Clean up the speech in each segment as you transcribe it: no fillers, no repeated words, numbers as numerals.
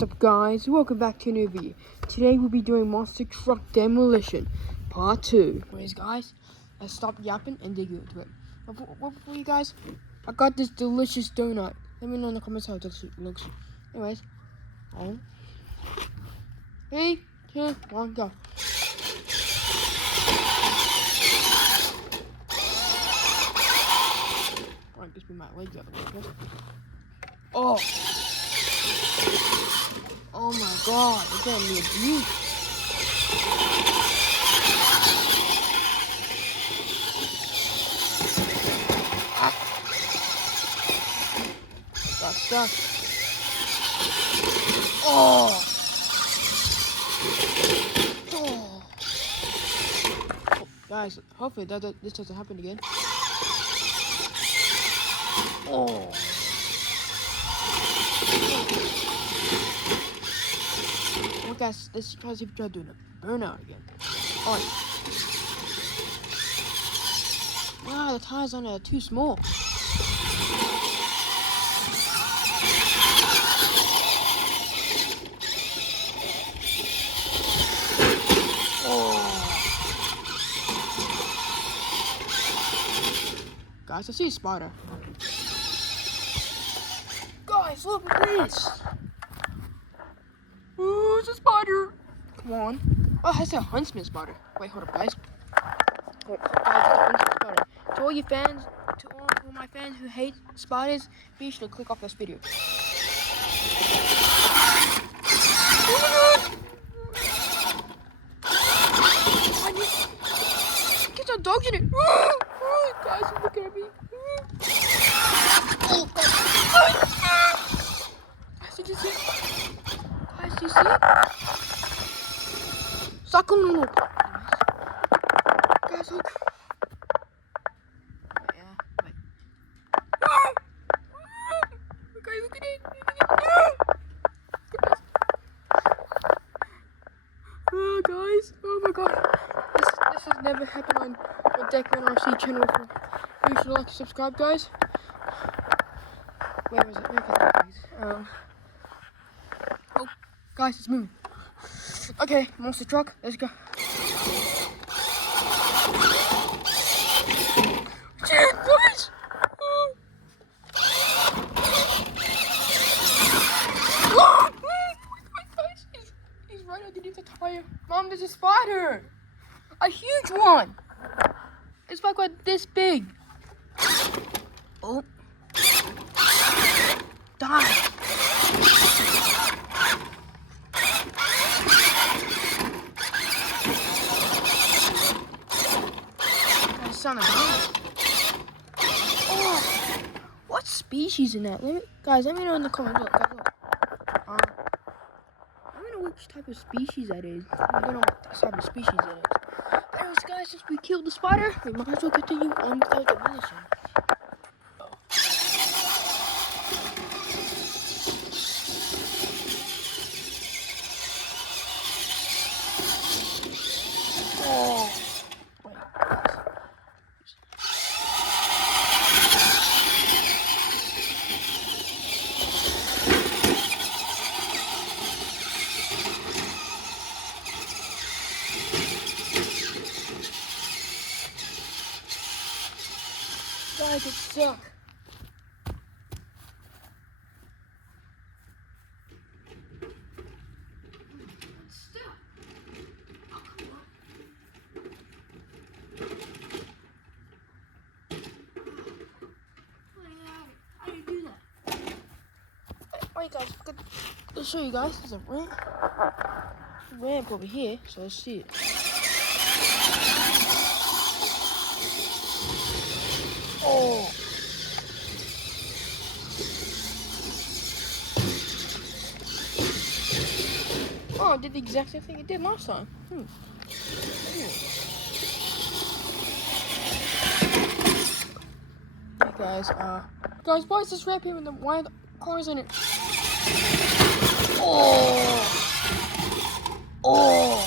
What's up guys, welcome back to a new video. Today we'll be doing monster truck demolition part 2. Anyways guys, let's stop yapping and dig into it. What for you guys? I got this delicious donut. Let me know in the comments how it looks. Anyways, 3, 2, 1, go. Alright, just move my legs out of the way. Oh my god, it's gonna be abused. Got stuck. Oh, guys, hopefully this doesn't happen again. Oh. Well, guys, let's try to see if we try doing a burnout again. Alright. Wow, the tires on it are too small. Oh. Guys, I see a spider. Guys, look at this. Ooh, it's a spider. Come on. Oh, I said a huntsman spider. Wait, hold up, guys. Guys, it's a huntsman spider. To all you fans, to all my fans who hate spiders, be sure to click off this video. Oh my god! Get some dogs in it. Guys, look at me. Oh, guys, did you see it? Guys, do you see it? Suck on it. Guys, look. Wait. Okay, look at it. Oh, guys. Oh my god. This has never happened on Deckman RC channel. Be sure to like and subscribe, guys. Where was it? Where was it, please? Oh, guys, it's moving. Okay, monster truck, let's go. Shit, guys! Guys, he's right underneath the tire. Mom, there's a spider! A huge one! It's like this big. Oh. Die! Son of a Oh, what species in that? Guys, let me know in the comments. Look, guys, look. Let me know which type of species that is. I don't know what type of species it is. But anyways, guys, since we killed the spider, we might as well continue on with our demolition. Oh. Guys, it's stuck. It's stuck. Oh, come on. How do you do that? Wait guys, let's show you guys. There's a ramp over here, so let's see it. Oh! Oh, it did the exact same thing it did last time. Hey guys, why is this ramp here and why are the cars in it? Oh! Oh!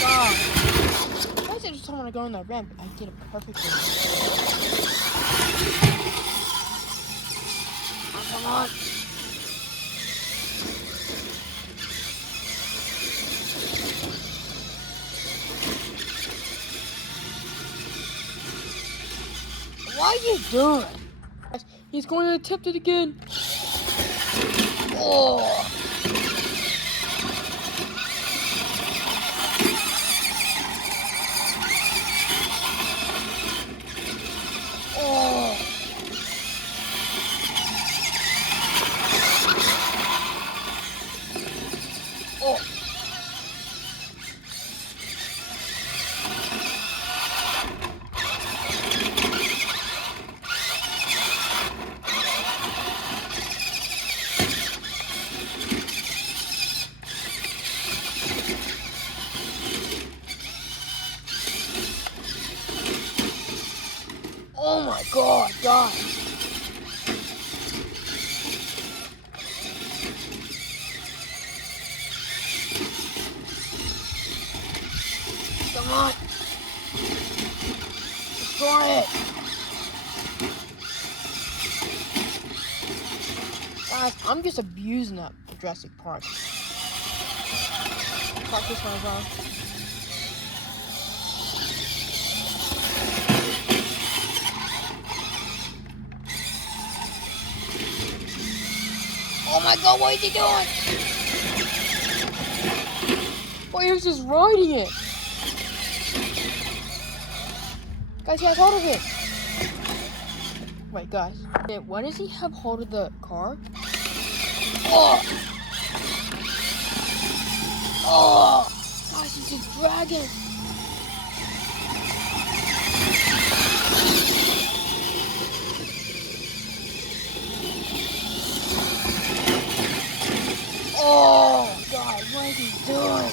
God. Why is it just want to go on that ramp? I did it perfectly. Oh, come on. What are you doing? He's going to attempt it again. Oh. Oh. Oh. Oh my God, God. Come on. Destroy it. Guys, I'm just abusing that Jurassic Park. Park this one as well. Oh my God, what is he doing? Boy, he was just riding it. Guys, he has hold of it. Wait, guys. Wait, why does he have hold of the car? Oh! Oh! Guys, he's just dragging. Oh! God, what is he doing?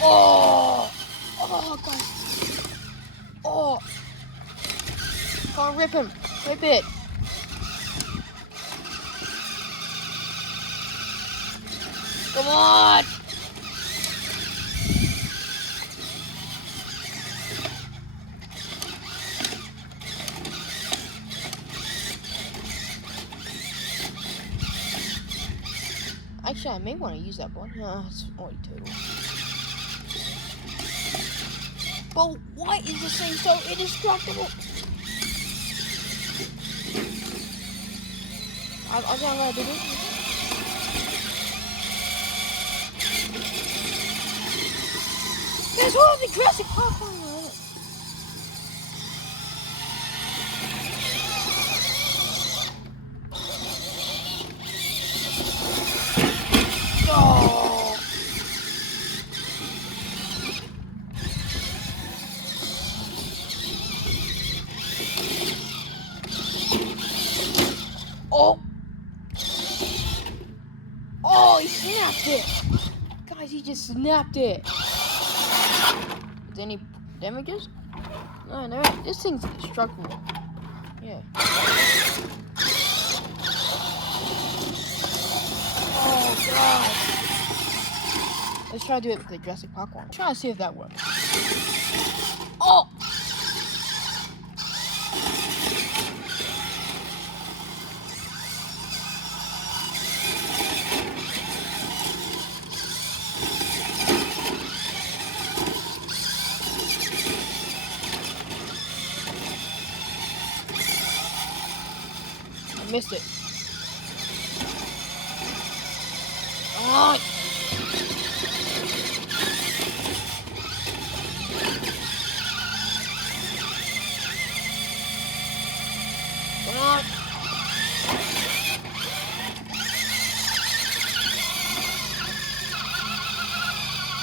Oh! Oh, guys. Oh! Come on, rip him. Rip it. Come on! Actually, I may want to use that one. No, it's already total. But why is this thing so indestructible? I think I'm gonna do this. There's all the Jurassic Park on it. Oh. Oh. Oh, he snapped it. Guys, he just snapped it. Is there any damages? No, no. This thing's indestructible. Yeah. Oh, God. Let's try to do it with the Jurassic Park one. Try to see if that works. Oh! I missed it. Come on! Come on!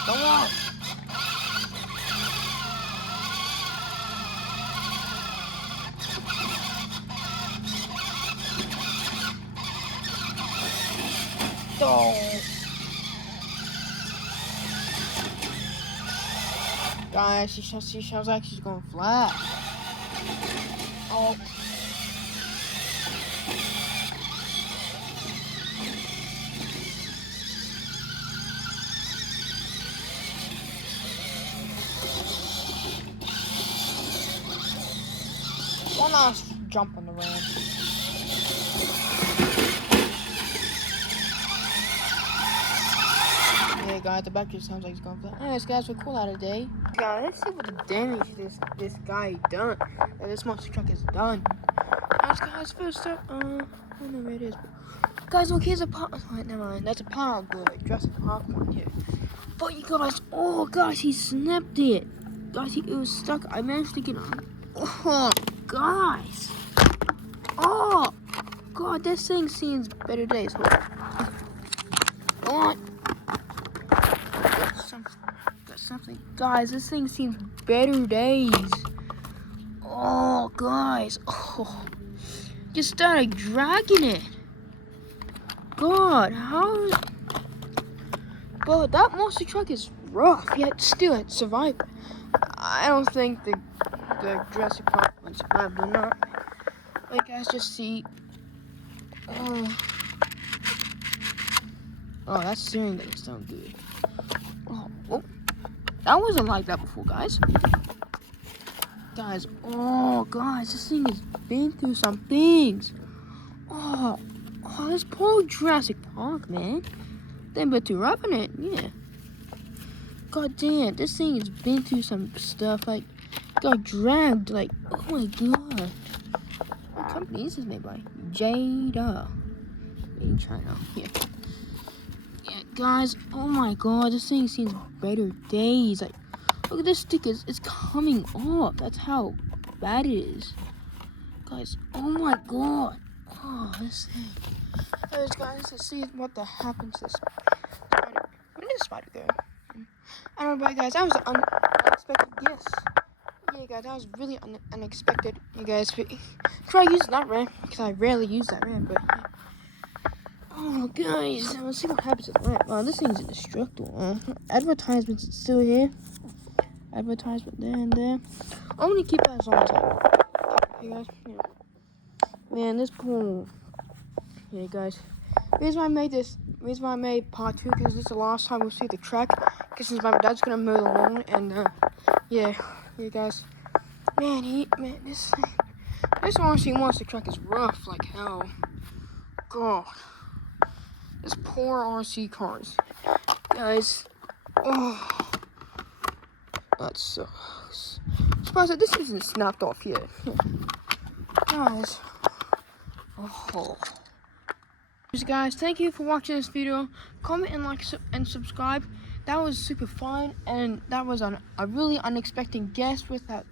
Come on! Oh. Guys, she sounds like she's going flat. Oh. one last jump on the ramp. Yeah, guys, the battery sounds like it's going flat. Anyways, guys, we'll call out a day. Guys, let's see what the damage this guy done. This monster truck is done. Guys, first up, I don't know where it is. But guys, look, here's a part. Wait, never mind. That's a part of the Jurassic Park one here. But you guys, oh, guys, he snapped it. Guys, it was stuck. I managed to get on. Oh, guys. Oh, God, this thing seems better days. Hold on. Got something. Guys, this thing seems better days. Oh, guys. Oh, just started dragging it. God, how? But that monster truck is rough, yet still it survived. I don't think the Jurassic Park one survived or not. But guys, just see. Oh, that steering doesn't sound good. Oh, that wasn't like that before, guys. Guys, oh, guys, this thing has been through some things. Oh, this poor Jurassic Park, man. They've been too rough in it, yeah. God damn, this thing has been through some stuff, like, got dragged, like, oh my god. What company is this made by? Jada. In China, yeah. Yeah, guys, oh my god, this thing seems better days. Like, look at this sticker, it's coming off. That's how bad it is. Guys, oh my god. Oh, this thing. Anyways, guys, let's see what the happens to this spider. Where did the spider go? I don't know, but guys, that was an unexpected guess. Yeah, guys, that was really unexpected. You guys, try using that ramp, because I rarely use that ramp, but yeah. Oh, guys, let's see what happens to the ramp. Wow, this thing's indestructible. Advertisements still here. Advertisement there and there. I'm gonna keep that as long as I can. Okay, guys, yeah. Man, this pool. Yeah, guys. Reason why I made part 2, because this is the last time we'll see the track. Because since my dad's gonna mow the lawn, and yeah, guys. Man, this RC monster truck is rough like hell. God, this poor RC cars, guys. Oh, that sucks. Surprised that this isn't snapped off yet, guys. Oh. Guys, thank you for watching this video. Comment and like and subscribe. That was super fun, and that was a really unexpected guest with that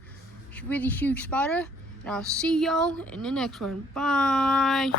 really huge spider. And I'll see y'all in the next one. Bye.